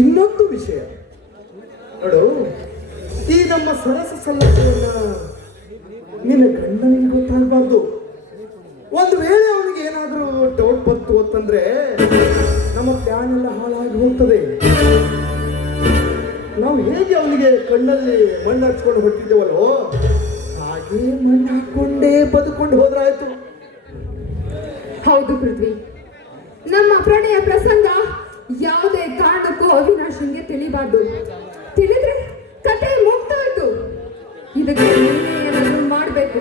ಇನ್ನೊಂದು ವಿಷಯ ನೋಡು, ಈ ನಮ್ಮ ಸರಸ ಸಲ್ಲತೆಯನ್ನ ನಿನ್ನ ಗಂಡನಿಗೆ ಗೊತ್ತಾಗಬಾರ್ದು. ಒಂದು ವೇಳೆ ಅವನಿಗೆ ಏನಾದ್ರೂ ಡೌಟ್ ಬಂತು ಅಂತಂದ್ರೆ ನಮ್ಮ ಪ್ಲಾನ್ ಎಲ್ಲ ಹಾಳಾಗಿ ಹೋಗ್ತದೆ. ನಾವು ಹೇಗೆ ಅವನಿಗೆ ಕಣ್ಣಲ್ಲಿ ಮಣ್ಣು ಹಚ್ಕೊಂಡು ಹೊಟ್ಟಿದ್ದೇವಲ್ಲೋ ಹಾಗೆ ಮಣ್ಣು ಹಾಕೊಂಡೇ ಬದುಕೊಂಡು ಹೋದ್ರಾಯ್ತು. ಹೌದು ಪೃಥ್ವಿ, ನಮ್ಮ ಪ್ರಣಯ ಪ್ರಸಂಗ ಯಾವುದೇ ಕಾರಣಕ್ಕೂ ಅವಿನಾಶನ್ಗೆ ತಿಳಿಬಾರ್ದು. ತಿಳಿದ್ರೆ ಕತೆ ಮುಗ್ದೋಯ್ತು. ಇದಕ್ಕೆ ಏನಾದರೂ ಮಾಡಬೇಕು.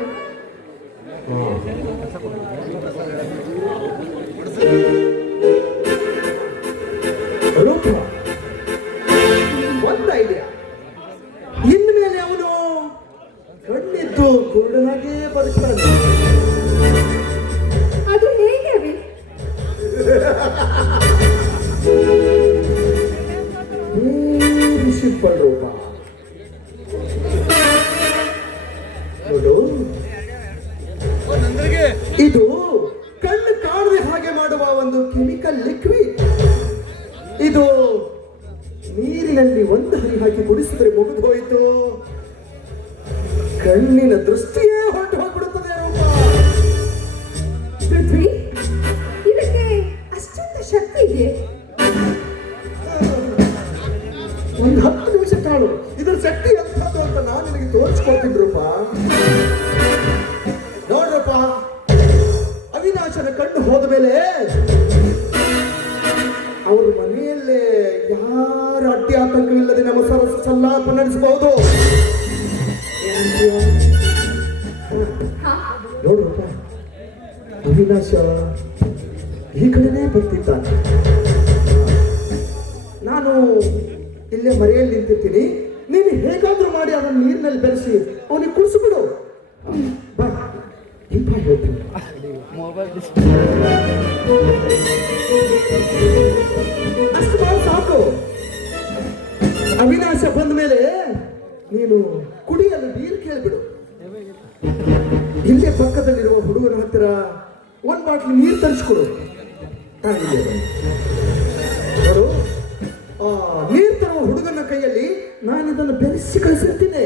ರೂಪ, ಒಂದು ಐಡಿಯಾ. ಇನ್ಮೇಲೆ ಅವನು ಕಣ್ಣಿದ್ದು ಕುರುಡನಾಗೇ ಬದುಕ್ತಾನೆ. ಅದು ಹೇಗೆ ಅವಿ? ಸಿಂಪಲ್ ರೂಪ. ನೋಡು, ಇದು ಕಣ್ಣು ಕಾಣದೆ ಹಾಗೆ ಮಾಡುವ ಒಂದು ಕೆಮಿಕಲ್ ಲಿಕ್ವಿಡ್. ಇದು ನೀರಿನಲ್ಲಿ ಒಂದು ಹನಿ ಹಾಕಿ ಕುಡಿಸಿದ್ರೆ ಮುಗಿದು ಹೋಯಿತು. ಕಣ್ಣಿನ ದೃಷ್ಟಿಯೇ ಹೊರಟು ಹೋಗ್ಬಿಡುತ್ತದೆ ರೂಪ. ಪೃಥ್ವಿ, ಇದಕ್ಕೆ ಅಷ್ಟೊಂದು ಶಕ್ತಿ ತಾಳು ಇದ್ರ ಶಕ್ತಿ ಎಂಥದ್ದು ಅಂತ ನಾನು ನಿನಗೆ ತೋರಿಸ್ಕೊಡ್ತಿದ್ರಪ್ಪ. ನೋಡ್ರಪ್ಪ, ಅವಿನಾಶನ ಕಣ್ಣು ಹೋದ ಮೇಲೆ ಅವ್ರ ಮನೆಯಲ್ಲೇ ಯಾರ ಅಡ್ಡಿ ಆತಂಕವಿಲ್ಲದೆ ನಮ್ಮ ಸರಸ ಸಲ್ಲಾಪ ನಡೆಸಬಹುದು. ಹಾ ನೋಡ್ರಪ್ಪ, ಅವಿನಾಶ ಈ ಕಡೆನೇ ಬರ್ತಿದ್ದಾನೆ. ನಾನು ಇಲ್ಲೇ ಮರೆಯಲ್ಲಿ ನಿಂತಿರ್ತೀನಿ. ನೀನು ಹೇಗಾದ್ರೂ ಮಾಡಿ ಅದನ್ನು ನೀರಿನಲ್ಲಿ ಬೆರೆಸಿ ಅವನಿಗೆ ಕುಡಿಸ್ಬಿಡು. ಬಾ, ಇಂಪ ಹೇಳ್ತೀನಿ. ಅಷ್ಟು ಬಾಳು ಸಾಕು. ಅವಿನಾಶ ಬಂದ ಮೇಲೆ ನೀನು ಕುಡಿಯಲು ನೀರು ಕೇಳಿಬಿಡು. ಇಲ್ಲೇ ಪಕ್ಕದಲ್ಲಿರುವ ಹುಡುಗನ ಹತ್ತಿರ ಒಂದು ಬಾಟ್ಲಿ ನೀರು ತರಿಸ್ಕೊಡು. ನೋಡು, ನೀರು ತರುವ ಹುಡುಗನ ಕೈಯಲ್ಲಿ ನಾನು ಇದನ್ನು ಬೆರೆಸಿ ಕಳಿಸಿರ್ತೀನಿ.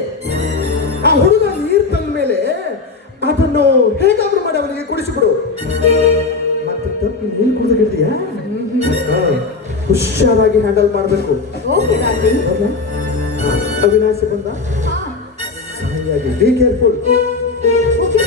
ಆ ಹುಡುಗ ನೀರು ತಂದ ಮೇಲೆ ಅದನ್ನು ಹೇಗಾದ್ರೂ ಮಾಡಿ ಅವನಿಗೆ ಕುಡಿಸಿಬಿಡು. ಮತ್ತೆ ತಪ್ಪು ನೀನು ಕುಡಿದಿದ್ದೀಯಾ? ಹುಷಾರಾಗಿ ಹ್ಯಾಂಡಲ್ ಮಾಡಬೇಕು. ಓಕೆ ರಾಜಿ. ಅವಿನಾಶ ಬಂದ, ಹಾ ಸರಿಯಾಗಿ ಬಿ ಕೇರ್ಫುಲ್. ಓಕೆ